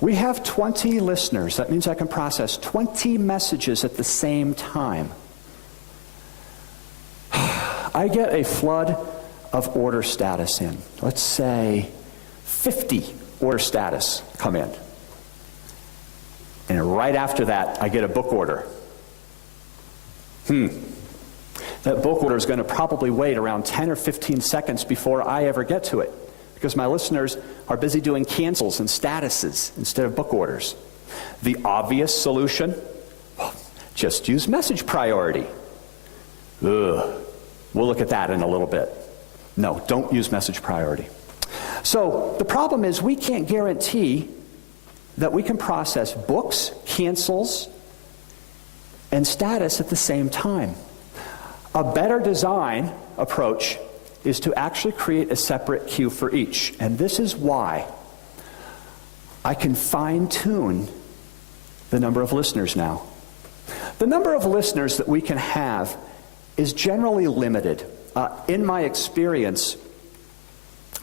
We have 20 listeners. That means I can process 20 messages at the same time. I get a flood of order status in. Let's say 50 order status come in. And right after that, I get a book order. That book order is going to probably wait around 10 or 15 seconds before I ever get to it, because my listeners are busy doing cancels and statuses instead of book orders. The obvious solution? Well, just use message priority. Ugh. We'll look at that in a little bit. No, don't use message priority. So the problem is we can't guarantee that we can process books, cancels, and status at the same time. A better design approach is to actually create a separate queue for each. And this is why I can fine-tune the number of listeners now. The number of listeners that we can have is generally limited. In my experience,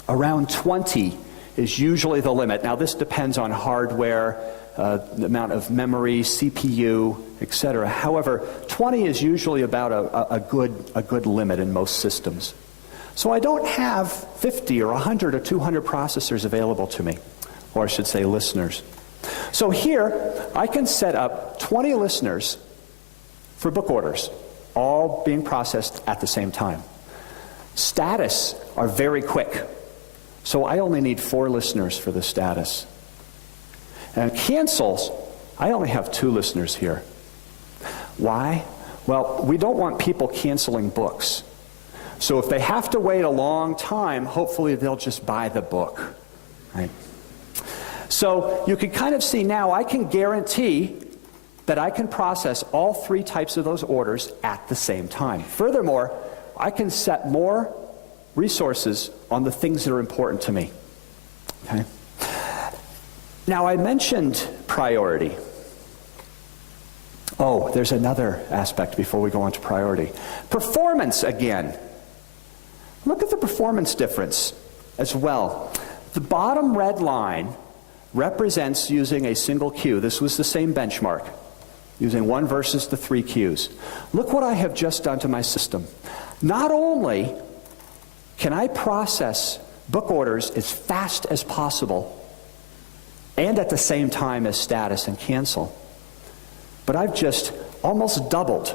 around 20 is usually the limit. Now, this depends on hardware, the amount of memory, CPU, etc. However, 20 is usually about a good limit in most systems. So I don't have 50 or 100 or 200 processors available to me, or I should say listeners. So here, I can set up 20 listeners for book orders, all being processed at the same time. Status are very quick, so I only need 4 listeners for the status. And cancels, I only have 2 listeners here. Why? Well, we don't want people canceling books. So if they have to wait a long time, hopefully they'll just buy the book, right? So you can kind of see now I can guarantee that I can process all 3 types of those orders at the same time. Furthermore, I can set more resources on the things that are important to me, okay? Now, I mentioned priority. Oh, there's another aspect before we go on to priority. Performance again. Look at the performance difference as well. The bottom red line represents using a single queue. This was the same benchmark, using 1 versus the 3 queues. Look what I have just done to my system. Not only can I process book orders as fast as possible and at the same time as status and cancel, but I've just almost doubled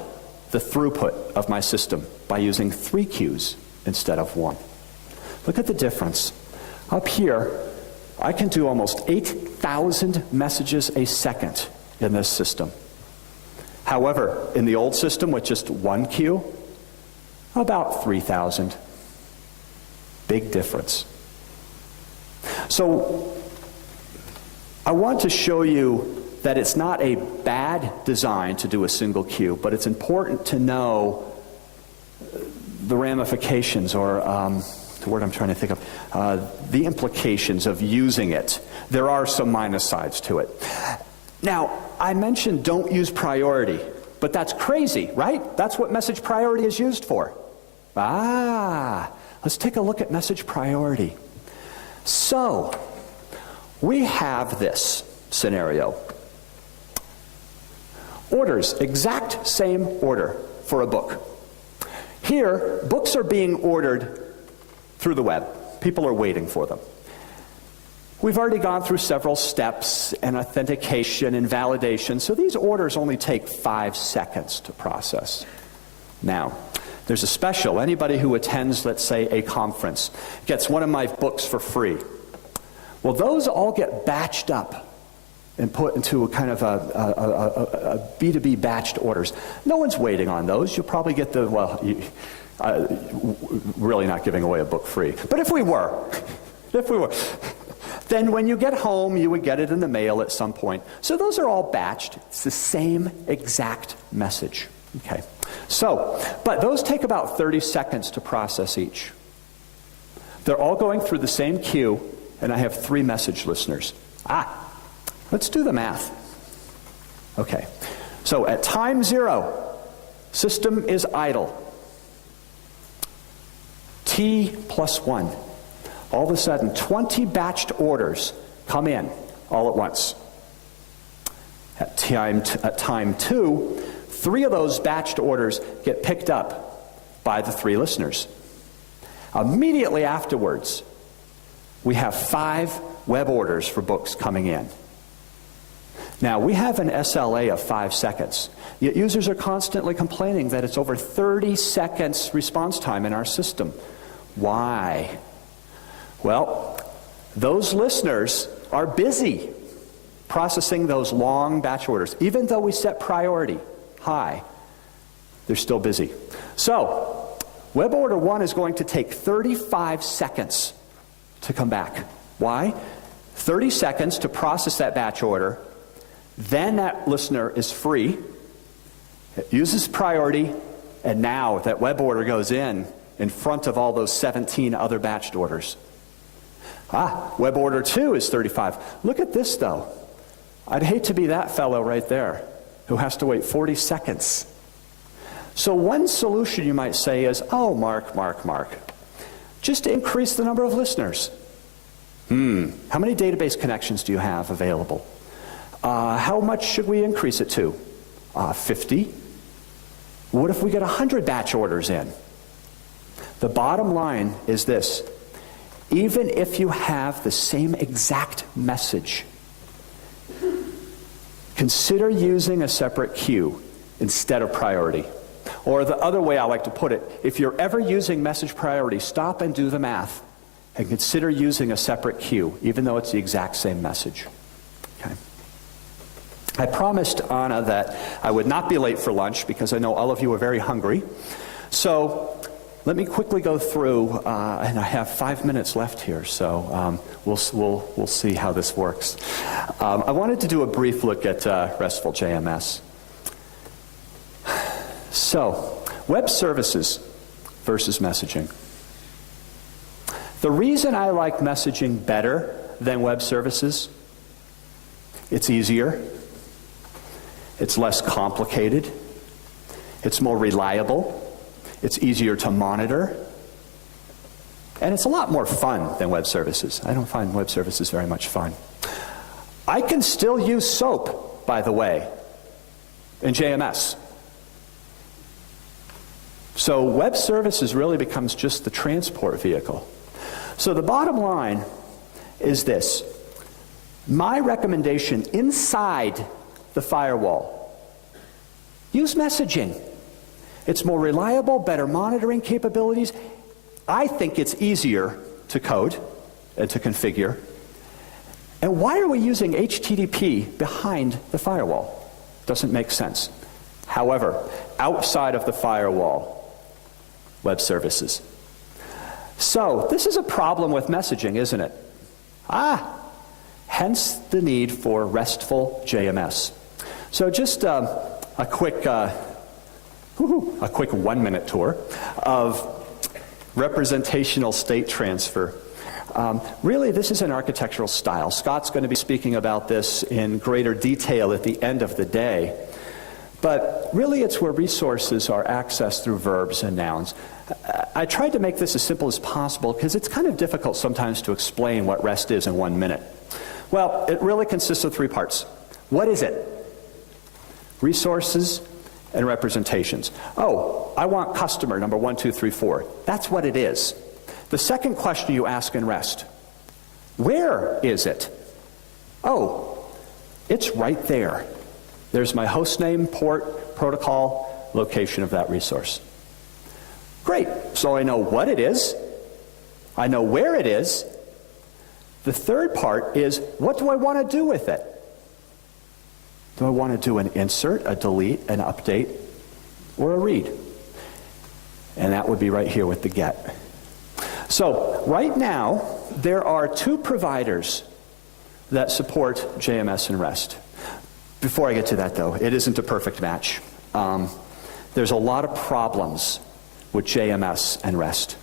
the throughput of my system by using 3 queues instead of 1. Look at the difference. Up here, I can do almost 8,000 messages a second in this system. However, in the old system with just 1 queue, about 3,000. Big difference. So I want to show you that it's not a bad design to do a single queue, but it's important to know the ramifications, or the word I'm trying to think of, the implications of using it. There are some minus sides to it. Now, I mentioned don't use priority, but that's crazy, right? That's what message priority is used for. Let's take a look at message priority. So, we have this scenario. Orders, exact same order for a book. Here, books are being ordered through the web. People are waiting for them. We've already gone through several steps and authentication and validation, so these orders only take 5 seconds to process. Now, there's a special. Anybody who attends, let's say, a conference gets one of my books for free. Well, those all get batched up and put into a kind of a B2B batched orders. No one's waiting on those. You'll probably get the, well, really not giving away a book free. But if we were, then when you get home, you would get it in the mail at some point. So those are all batched. It's the same exact message. Okay. So, but those take about 30 seconds to process each. They're all going through the same queue, and I have 3 message listeners. Let's do the math. Okay. So at time 0, system is idle. T plus 1. All of a sudden, 20 batched orders come in. all at once. At time 2, 3 of those batched orders get picked up by the 3 listeners. Immediately afterwards, we have 5 web orders for books coming in. Now, we have an SLA of 5 seconds, yet users are constantly complaining that it's over 30 seconds response time in our system. Why? Well, those listeners are busy processing those long batch orders. Even though we set priority high, they're still busy. So, web order 1 is going to take 35 seconds to come back. Why? 30 seconds to process that batch order. Then that listener is free, it uses priority, and now that web order goes in front of all those 17 other batched orders. Web order 2 is 35. Look at this, though. I'd hate to be that fellow right there who has to wait 40 seconds. So one solution you might say is, oh, Mark, just increase the number of listeners. How many database connections do you have available? How much should we increase it to? 50. What if we get 100 batch orders in? The bottom line is this. Even if you have the same exact message, consider using a separate queue instead of priority. Or the other way I like to put it, if you're ever using message priority, stop and do the math and consider using a separate queue, even though it's the exact same message. Okay. I promised Anna that I would not be late for lunch because I know all of you are very hungry. So let me quickly go through, and I have 5 minutes left here, so we'll see how this works. I wanted to do a brief look at RESTful JMS. So, web services versus messaging. The reason I like messaging better than web services, it's easier, it's less complicated, it's more reliable, it's easier to monitor, and it's a lot more fun than web services. I don't find web services very much fun. I can still use SOAP, by the way, in JMS. So web services really becomes just the transport vehicle. So the bottom line is this. My recommendation inside the firewall, use messaging. It's more reliable, better monitoring capabilities. I think it's easier to code and to configure. And why are we using HTTP behind the firewall? Doesn't make sense. However, outside of the firewall, web services. So this is a problem with messaging, isn't it? Hence the need for RESTful JMS. So just a quick 1-minute tour of representational state transfer. Really, this is an architectural style. Scott's going to be speaking about this in greater detail at the end of the day. But really, it's where resources are accessed through verbs and nouns. I tried to make this as simple as possible because it's kind of difficult sometimes to explain what REST is in 1 minute. Well, it really consists of 3 parts. What is it? Resources and representations. Oh, I want customer number 1, 2, 3, 4. That's what it is. The second question you ask in REST, where is it? Oh, it's right there. There's my host name, port, protocol, location of that resource. Great, so I know what it is, I know where it is. The third part is, what do I want to do with it? Do I want to do an insert, a delete, an update, or a read? And that would be right here with the get. So right now, there are 2 providers that support JMS and REST. Before I get to that, though, it isn't a perfect match. There's a lot of problems with JMS and REST.